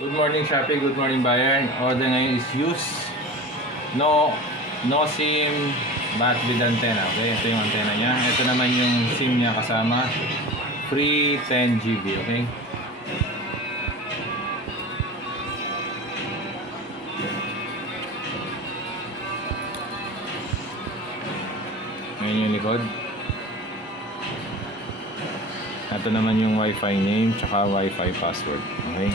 Good morning Shopee, good morning buyer. Order ngayon is use. No SIM but with antenna. Okay, ito yung antenna niya. Ito naman yung SIM niya kasama. Free 10 GB, okay? Ngayon yung likod. Ito naman yung Wi-Fi name tsaka Wi-Fi password. Okay?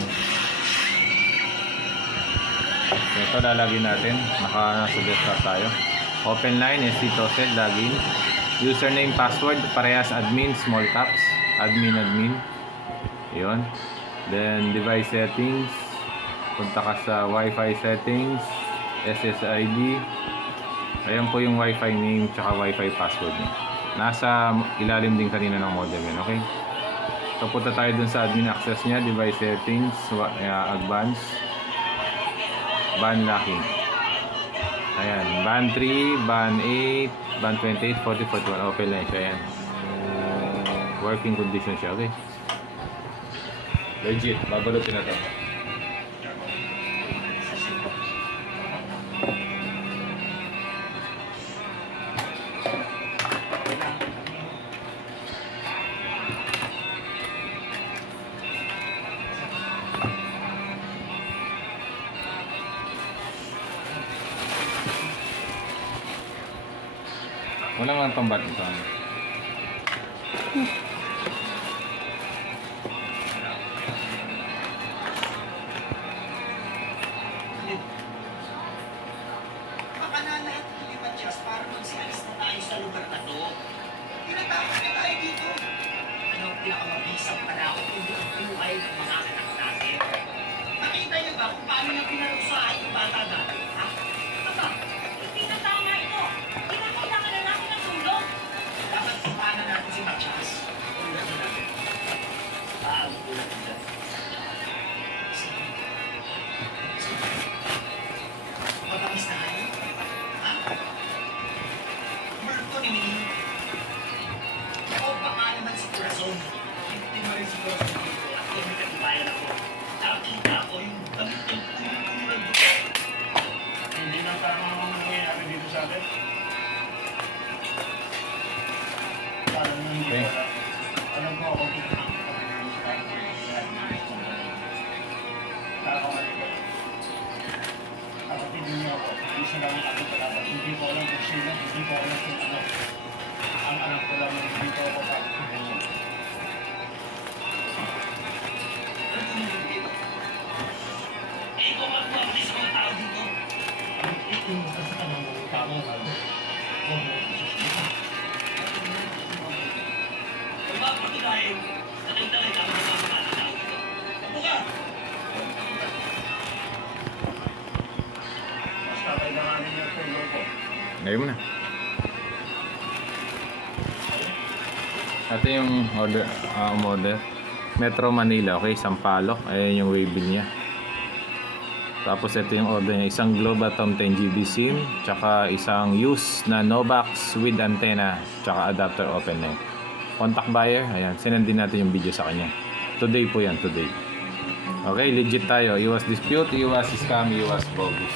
Ito lalagyan natin. Nasa desktop tayo. Open line, SC Tosed, login. Username, password, parehas admin, small caps. Admin. Yun. Then device settings. Punta ka sa Wi-Fi settings. SSID. Ayan po yung Wi-Fi name tsaka Wi-Fi password niya. Nasa ilalim din kanina ng modem yan. Okay? So punta tayo dun sa admin access niya. Device settings. Advanced. Ban locking. Ayan, ban 3, ban 8, ban 28, 40, 41. Open line siya, ayan. Working condition siya, okay? Legit, babalutin na to. Wala nga pambat ito. Baka na lahat lumipat just para magsialis na tayo sa lugar na to. Tinatapos na tayo dito. Ano ang pinakamabisang panahon kundi ang buhay ng mga anak natin? Nakita niyo ba kung paano niya pinarusahan yung bata natin? Ha? Aba, hindi na tama ito. Kinakailangan na natin ng tulong. Dapat tupanan natin si Matias. Tulad natin. Paano tulad nila? Sige. Sige. Matamis na kayo? Ha? Multo ni Mini. O baka naman si Corazon. Hindi mo rin siguro sa dito. Ako may katibayan ako. Nakita ko yung damit ng tulad doon. Hindi na tama ang nangyayari dito sa atin. Parang hindi Okay. wala. Alam ko ako kapatid niyo ako, isa lang ang aking kalaban. Hindi ko alam kung sino, hindi ko alam kung ano. Ang anak ko lang, hindi ko ako tapos ng ganyan. Eh, kung magpapali sa mga tao dito. Yung kasi ka ng mga tao, huwag mo susunod. Kung mapatunayan, nakita kita ang mga tao dito. Apo ka! Basta kailanganin niyo tulong ko. Ngayon mo na. Ito yung order. Metro Manila, okay? Sampaloc. Ayan yung waybill niya. Tapos ito yung order niya. Isang Globatom 10 GB SIM. Tsaka isang use na Novax with antenna. Tsaka adapter open net. Contact buyer. Ayan. Sinendin natin yung video sa kanya. Today po yan. Today. Okay, legit tayo. Iwas dispute, iwas scam, iwas bogus.